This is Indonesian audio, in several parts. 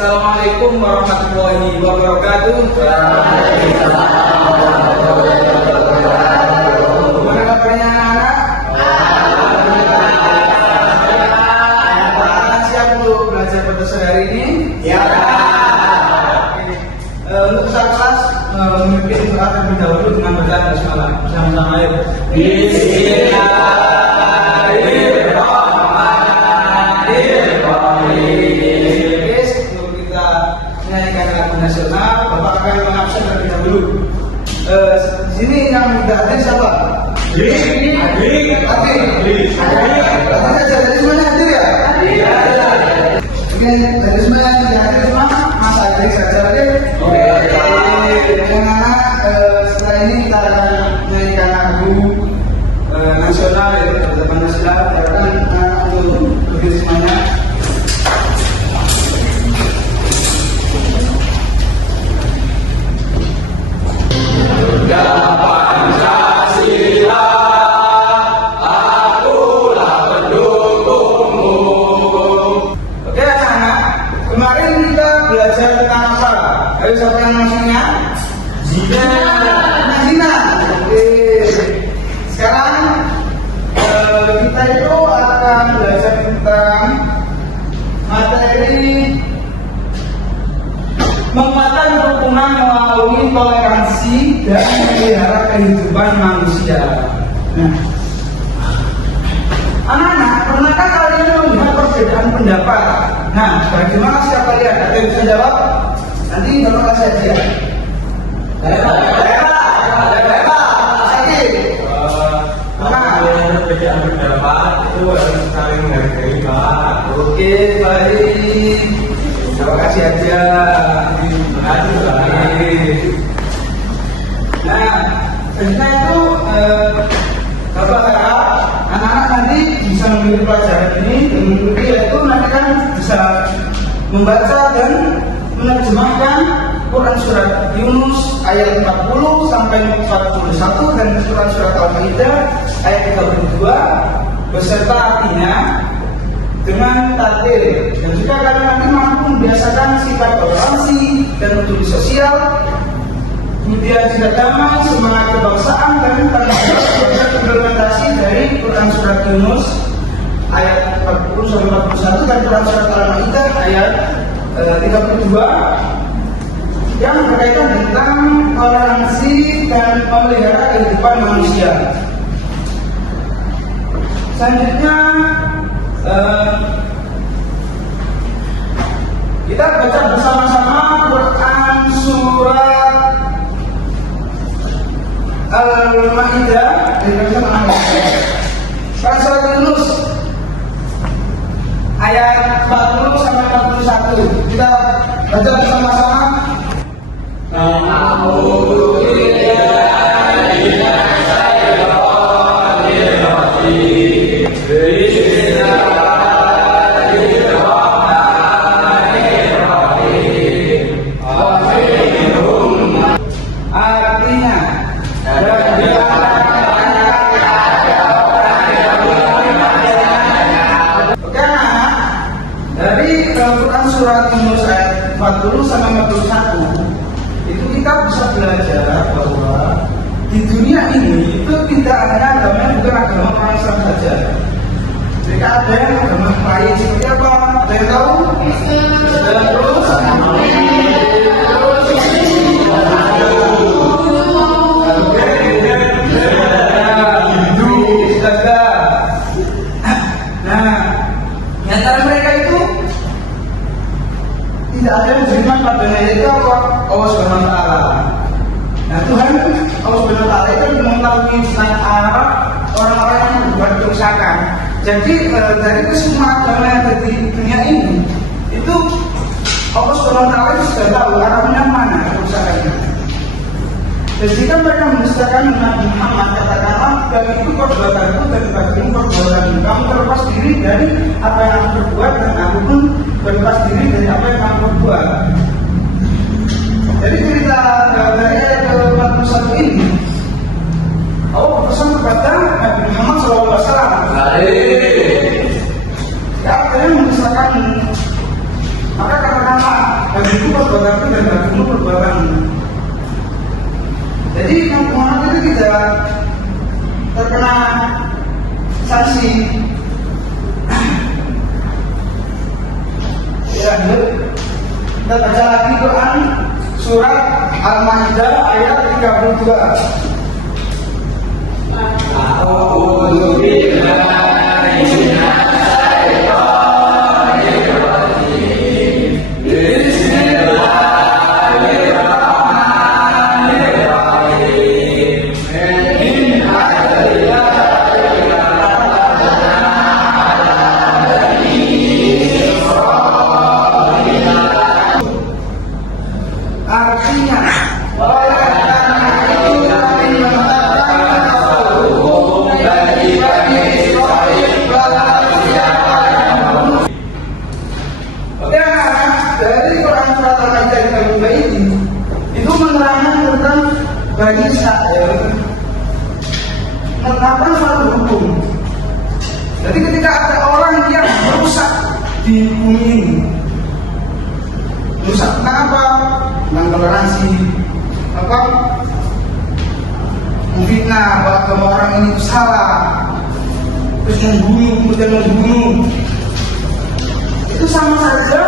Assalamualaikum warahmatullahi wabarakatuh. Gimana kabarnya anak-anak? Siap untuk belajar pada sore hari ini? Ya. Untuk peserta kelas memimpin doa terlebih dahulu dengan bacaan basmalah. Bersama-sama yuk. Nasional, Bapak akan mengabsen terlebih dahulu. Di sini yang tidak hadir siapa? Hadir. Saja dari semuanya hadir ya? Oke, dari semuanya tidak hadir semua, Mas Adrik saja hadir. Oke. Anak-anak, setelah ini kita akan menyanyikan lagu nasional yaitu Pertama Nasional. Silakan untuk berdiri semuanya. Siapa yang maksudnya? Zina. Oke. Sekarang kita itu akan belajar tentang materi menguatkan kerukunan melalui toleransi dan memelihara kehidupan manusia. Nah, anak-anak, pernahkah kalian melihat perbedaan pendapat? Nah, bagaimana sikap kalian? Ada yang bisa jawab? Nanti Bapak kasih aja. Perbedaan pendapat itu harus saling menghargai, Pak. Oke, baik. Bapak kasih aja. Nah, kita itu Bapak harap anak-anak nanti bisa memilih pelajaran ini, yaitu nanti kan bisa membaca dan menerjemahkan Quran surat Yunus ayat 40 sampai 41 dan surat Al-Maidah ayat 32 beserta artinya dengan tahlil. Dan jika kalian nanti mampu membiasakan sikap toleransi dan peduli sosial, kemudian juga damai, semangat kebangsaan dan tanggung jawab sebagai implementasi dari Quran surat Yunus ayat 40 sampai 41 dan Quran surat Al-Maidah ayat 32 yang berkaitan tentang toleransi dan memelihara kehidupan manusia. Selanjutnya kita baca bersama-sama Quran surat Al-Maidah Quran surat Yunus ayat 40 sampai 41. Kita baca bersama-sama. Artinya dari Quran surat Yunus ayat 40 sampai 41 itu kita bisa belajar bahwa di dunia ini itu tidak hanya agamanya bukan agama orang Islam saja. Jika ada yang agama lain seperti apa? Ada yang tahu? Tidak ada yang beriman padanya itu apa? Allah Subhanahu wa Ta'ala. Nah, Tuhan Allah Subhanahu wa Ta'ala itu mengetahui tentang Arab orang-orang yang berbuat kerusakan. Jadi dari semua agama yang ada di dunia ini itu Allah Subhanahu wa Ta'ala sudah tahu arahnya mana kerusakannya. Dan jika mereka menistakan Nabi Muhammad, katakanlah bagi itu perbuatanku dan bagimu perbuatanmu. Kamu terlepas diri dari apa yang aku perbuat dan aku pun berlepas diri dari apa yang kamu perbuat. Jadi cerita dari ayat ke-41 ini Allah berpesan kepada Nabi Muhammad SAW. Ya, kalian menistakan, maka katakanlah itu perbuatan dan agama perbuatan. Jadi orang itu tidak terkena sanksi. Ya, kita baca lagi Quran surat Al-Maidah ayat 32. A'udzu billahi minasyaitonir rajim. Bismillahirrahmanirrahim. Artinya dari Quran surat Al-Maidah yang kami ini itu menerangkan tentang Bani Israil menetapkan suatu hukum. Jadi ketika ada orang yang merusak di bumi ini, merusak tentang apa? Tentang toleransi, apa? Memfitnah bahwa agama orang ini salah, terus membunuh, kemudian membunuh. Itu sama saja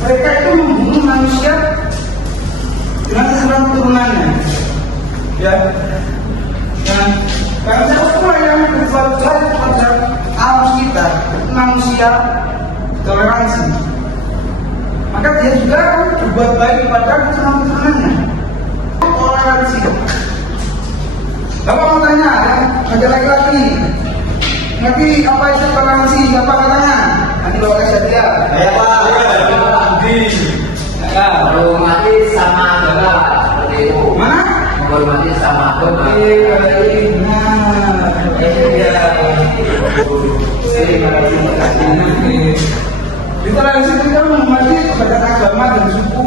mereka itu membunuh manusia dengan keseluruhan keturunannya, ya. Dan bangsa semua yang berbuat jahat pada alam kita, manusia toleransi, maka dia juga akan berbuat baik kepada keseluruhan keturunannya. Toleransi. Bapak mau tanya, ada laki-laki. Nanti apa itu toleransi? Bapak katanya. Nanti bapak kasih dia. Ya Pak. Menghormati sama agama seperti itu. Mana? Menghormati sama agama. Toleransi itu kan menghormati kepada agama dan suku.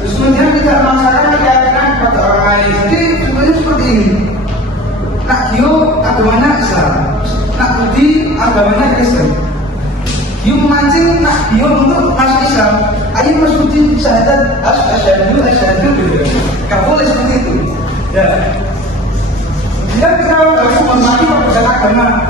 Terus kemudian tidak masalah keyakinan kepada orang lain. Jadi sebenarnya seperti ini. Nak Dio agamanya Islam, nak Budi agamanya Kristen. Dio memancing nak Dio untuk masuk Islam. Ayo Mas Budi syahadat asyhadu gitu. Gak boleh seperti itu. Ya. Dia kita harus menghormati perbedaan agama.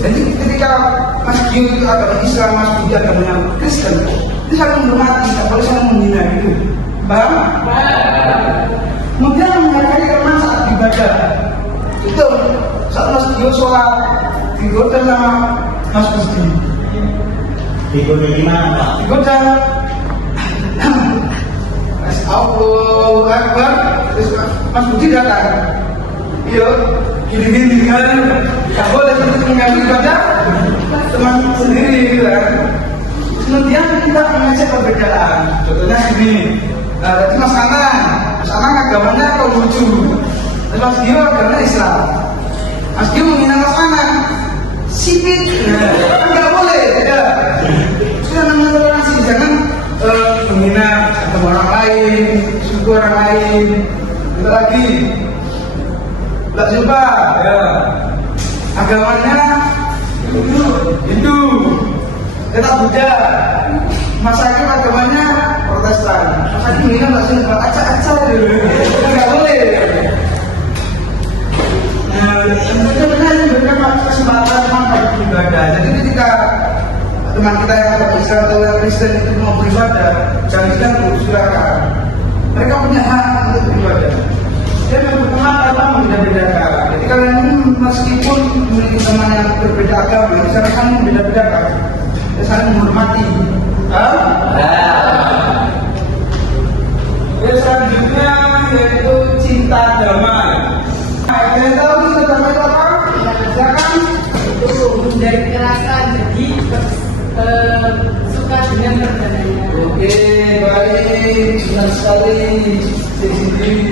Jadi ketika Mas Dio itu agama Islam, Mas Budi agamanya Kristen, itu saling menghormati, tak boleh saling menghina itu. Paham? Kemudian menghargai teman saat ibadah. Itu saat Mas Dio sholat digoda sama Mas Budi. Digoda gimana Pak? Digoda. Allahu Akbar. Terus Mas Budi datang. Iya, gini-gini kan. Tak boleh seperti mengambil ibadah teman sendiri gitu kan. Kemudian kita mengecek perbedaan. Contohnya gini. Jadi Mas Anang agamanya Konghucu, Mas Dio agamanya Islam. Mas Dio menghina Mas Anang, sipit, nggak boleh. Ya. Sudah namanya toleransi, jangan menghina agama orang lain, suku orang lain. Kita lagi, tak coba, ya. Agamanya Hindu, tetap Buddha. Mas Hakim agamanya Protestan. Mas Hakim menghina Mbak Sinta, acak-acak nggak boleh. Benar-benar memberikan kesempatan pada beribadah. Jadi ketika teman kita yang agama Islam atau yang Kristen itu mau beribadah, jangan diganggu, silakan. Mereka punya hak untuk beribadah. Dia berteman tanpa membeda-bedakan. Jadi kalian ini meskipun memiliki teman yang berbeda agama, misalnya saling membeda-bedakan, saling menghormati. Selanjutnya yaitu cinta damai. Kalian tahu cinta damai itu apa? Jangan itu menjadi kerasan, jadi suka dengan perdamaian. Oke, baik, benar sekali. Sisi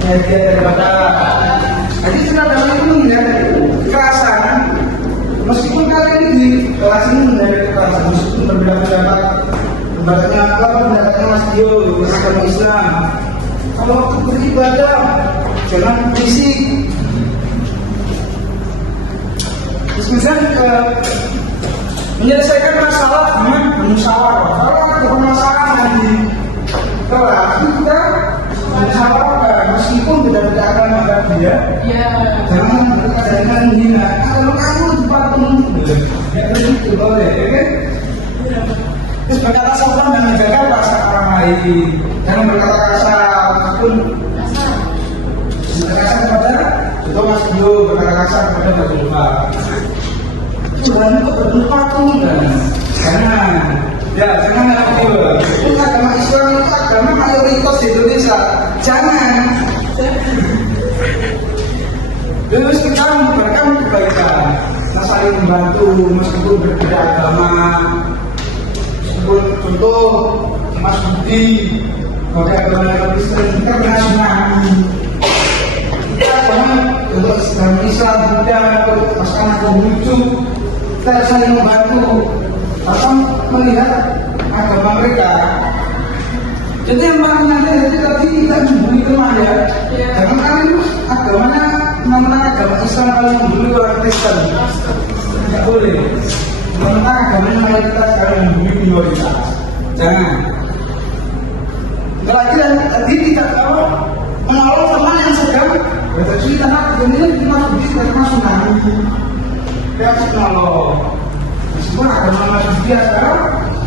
media daripada. Jadi cinta damai itu menghindari kekerasan. Meskipun kalian ini di kelas ini menghindari kekerasan, meskipun berbeda pendapat. Pendapatnya Mas Dio, agama Islam. Kalau waktu beribadah, jangan berisik. Terus menyelesaikan masalah dengan bermusyawarah. Kalau ada permasalahan nanti kelas kita musyawarah, meskipun tidak akan menghadap dia. Ya. Jangan jangan menghina. Kalau kamu cepat ya begitu boleh, ya kan? Terus berkata sopan dan menjaga perasaan orang lain. Jangan berkata kasar, meskipun berkata kasar kepada itu Mas Bio, berkata kasar kepada Mbak Julfa. Tuhan itu berlupa tuh kan? Jangan Bio. Itu agama Islam itu agama mayoritas di Indonesia. Jangan. Terus kita memberikan kebaikan, saling membantu meskipun berbeda agama. Contoh Mas Budi, pakai agama Kristen, kita pernah tsunami. Kita jangan untuk Islam Buddha, masakan atau lucu, kita saling membantu atau melihat agama mereka. Jadi yang paling nanti tadi kita memberi teman ya. Jangan kan agamanya tentang agama Islam paling dulu orang Kristen. Tidak boleh. Tentang agamanya mayoritas kalian memberi minoritas. Jangan. Lagi tadi tidak tahu menolong teman yang sedang bercerita kemudian kita sudah masuk tsunami. Kita harus menolong. Meskipun agama masih biasa,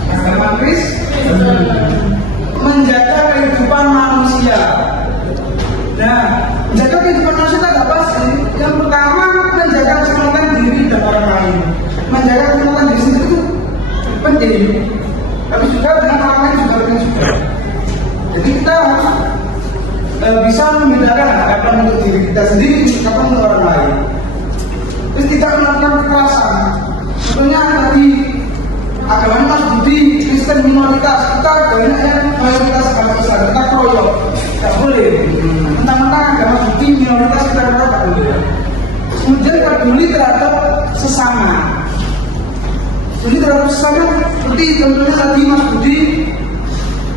agama Kristen. Menjaga kehidupan manusia. Nah, menjaga kehidupan manusia tidak pasti. Yang pertama, menjaga keselamatan diri dan orang lain. Menjaga keselamatan diri sendiri itu penting. Tapi juga dengan orang lain juga penting juga. Jadi kita harus bisa membedakan kapan untuk diri kita sendiri, kapan untuk orang lain. Terus tidak melakukan kekerasan. Sebenarnya tadi agama Mas Budi Kristen minoritas, kita banyak yang mayoritas agama Islam, kita kroyok, tidak boleh. Tentang agama Budi minoritas kita tidak boleh. Kemudian peduli terhadap sesama. Peduli terhadap sesama seperti contohnya tadi Mas Budi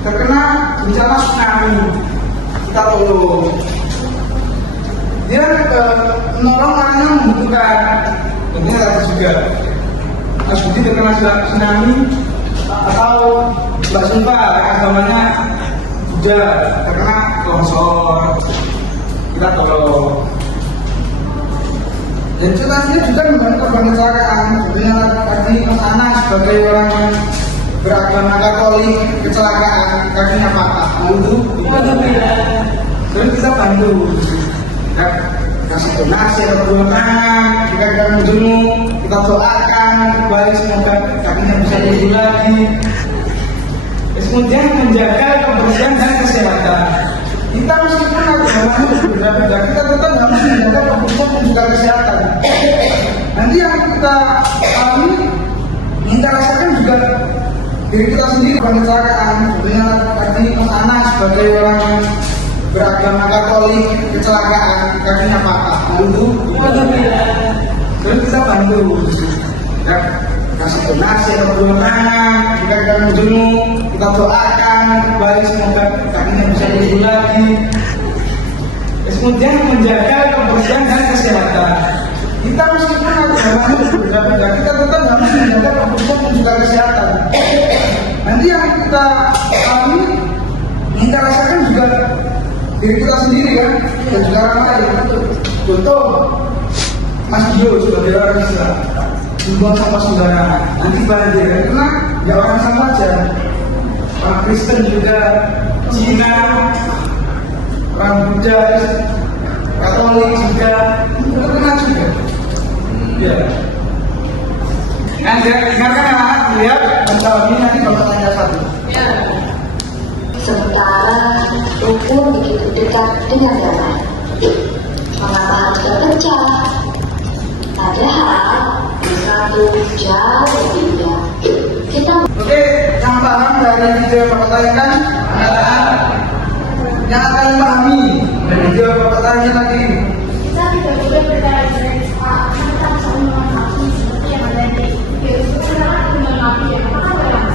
terkena bencana tsunami, kita tolong. Dia menolong orang yang membutuhkan, tentunya tadi juga. Mas Budi terkena tsunami atau Mbak Julfa agamanya juga terkena longsor, kita tolong. Dan situasinya juga membantu korban kecelakaan. Sebenarnya tadi Mas Anas sebagai orang yang beragama Katolik kecelakaan kakinya patah, terus kita bantu. Kasih donasi atau doakan, jika kita menjenguk, kita doakan kembali semoga kakinya bisa sembuh lagi. Kemudian menjaga kebersihan dan kesehatan. Kita meskipun agamanya berbeda-beda, kita tetap harus menjaga kebersihan dan juga kesehatan. Nanti yang kita alami, kita rasakan juga diri kita sendiri bukan kecelakaan. Sebenarnya tadi Mas Anas sebagai orang yang beragama Katolik kecelakaan kakinya patah, terus kita bantu. Kasih donasi atau doakan, jika kita menjenguk, kita doakan kembali semoga kakinya bisa sembuh lagi. Kemudian menjaga kebersihan dan kesehatan. Kita meskipun agamanya berbeda-beda, kita tetap harus menjaga kebersihan dan juga kesehatan. Nanti yang kita alami, kita rasakan juga diri kita sendiri kan, dan juga orang lain. Contoh, Mas Bio sebagai orang Islam, membuang sampah sembarangan, nanti banjir, karena ya orang sama saja. Orang Kristen juga, Cina, orang Buddha, Katolik juga, terkena juga. Ya. Nah, dengarkan anak-anak melihat menjawab ini nanti bapak tanya satu. Ya. Sementara rukun begitu dekat dengan damai, mengapa harus terpecah? Padahal di satu jauh berbeda. Kita Oke, yang paham dari video yang bapak tanyakan, anak-anak yang akan memahami dari video yang bapak tanya tadi. Kita tidak boleh berkata dari kita bisa memahami seperti yang ada di video sekarang itu memahami yang apa yang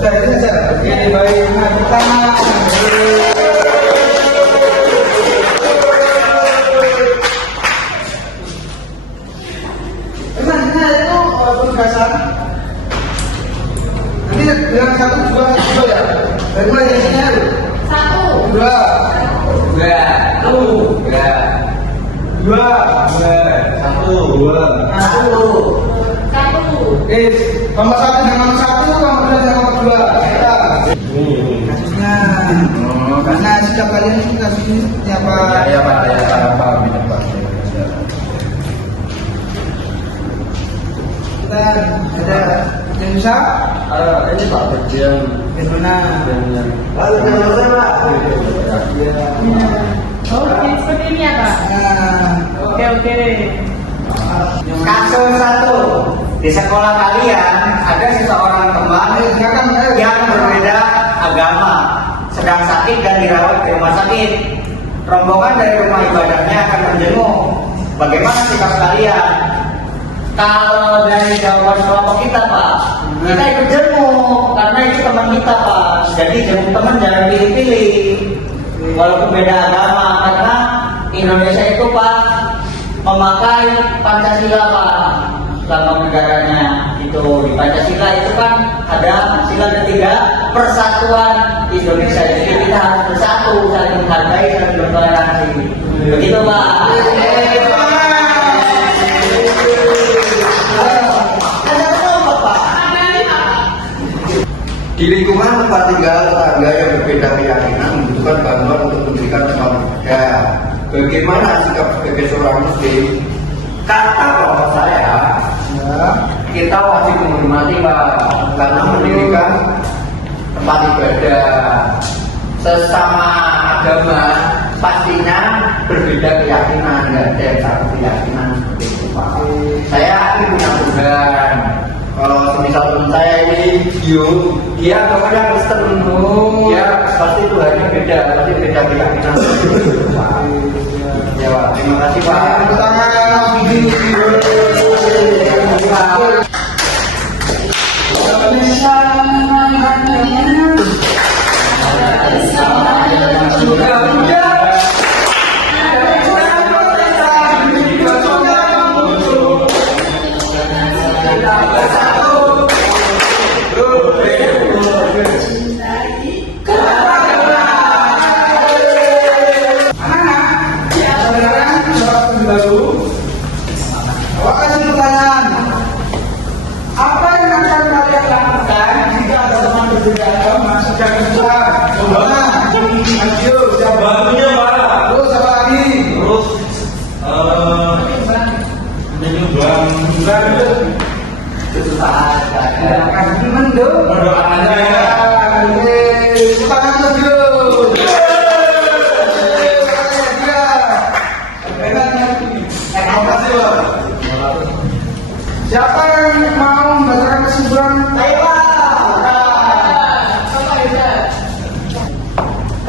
Sudah itu saja. Oke, baik. Nah, pertama. tugasan? Nanti bilang 1, 2, 1, 2 ya. Dari mulai dari sini ya. 1, 2, 2, 1, 1. Nomor 1 dengan nomor 1, nomor 2 dengan nomor 2. Ya. Kasusnya. Karena sikap kalian ini kasusnya seperti apa? Ya Pak, ya Pak. Kita ada yang bisa? Ini Pak bagian Bagaimana? Lalu jangan lupa Pak. Oh, ini seperti ini ya, Pak? Oke. Kasus 1, di sekolah kalian ada seseorang teman yang berbeda agama, sedang sakit dan dirawat di rumah sakit. Rombongan dari rumah ibadahnya akan menjenguk. Bagaimana sikap kalian? Kalau dari jawaban kelompok kita Pak, kita ikut jenguk karena itu teman kita Pak. Jadi jenguk teman jangan pilih-pilih, walaupun beda agama, karena Indonesia itu Pak memakai Pancasila Pak, lambang negaranya itu. Di Pancasila itu kan ada sila ketiga, persatuan Indonesia. Jadi kita harus bersatu, saling menghargai, saling bertoleransi. Begitu Pak. Di lingkungan tempat tinggal tetangga yang berbeda keyakinan membutuhkan bantuan untuk memberikan keluarga. Bagaimana sikap sebagai seorang muslim? Kata bapak saya, kita wajib menghormati Pak, karena mendirikan tempat ibadah sesama agama pastinya berbeda keyakinan, nggak ada yang satu keyakinan seperti itu Pak. Saya punya Tuhan. Kalau semisal teman saya ini dia agamanya Kristen, ya pasti Tuhannya beda, pasti beda keyakinan. Ya Pak, terima kasih Pak. Tepuk tangan. Siapa yang mau membacakan kesimpulan?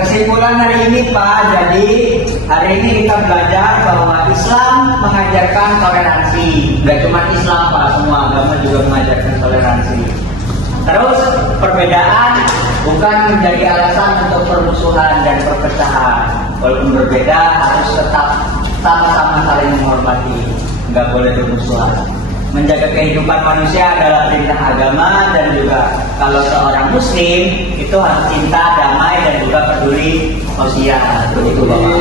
Kesimpulan hari ini Pak, jadi hari ini kita belajar bahwa Islam mengajarkan toleransi. Gak cuma Islam Pak, semua agama juga mengajarkan toleransi. Terus perbedaan bukan menjadi alasan untuk permusuhan dan perpecahan. Walaupun berbeda harus tetap sama-sama saling menghormati, nggak boleh bermusuhan. Menjaga kehidupan manusia adalah perintah agama, dan juga kalau seorang muslim itu harus cinta, damai, dan juga peduli sosial. Begitu Bapak.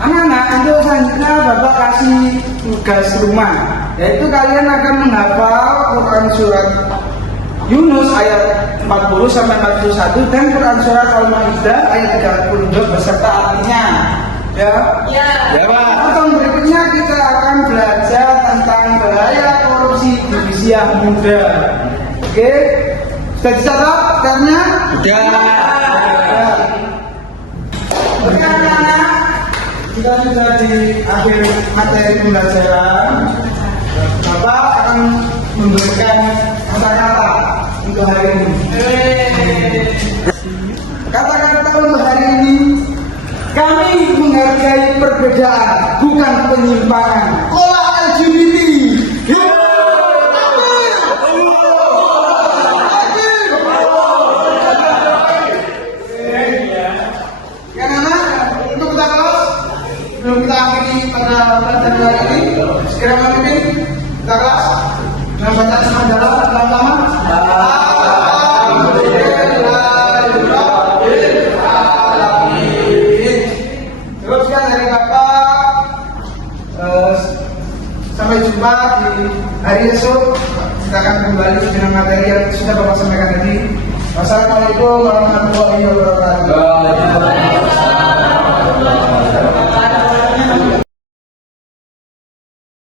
Anak-anak, untuk selanjutnya Bapak kasih tugas rumah, yaitu kalian akan menghafal Quran surat Yunus ayat 40 sampai 41 dan Quran surat Al-Maidah ayat 32 beserta artinya. Ya. Ya. Pak. Tahun berikutnya kita akan belajar tentang bahaya korupsi di usia muda. Oke? Sudah dicatat karena? Sudah. Oke anak-anak, kita sudah di akhir materi pembelajaran. Bapak akan memberikan kata-kata untuk hari ini. Kata-kata untuk hari ini, kami menghargai perbedaan, bukan penyimpangan. Kola LGBT. Kan anak, untuk kita kelas. Kira memimpin kita kelas dengan bacaan sama dalam lama-lama. Teruskan dari Bapak. Sampai jumpa di hari esok. Kita akan kembali dengan materi yang sudah Bapak sampaikan tadi. Wassalamualaikum warahmatullahi wabarakatuh.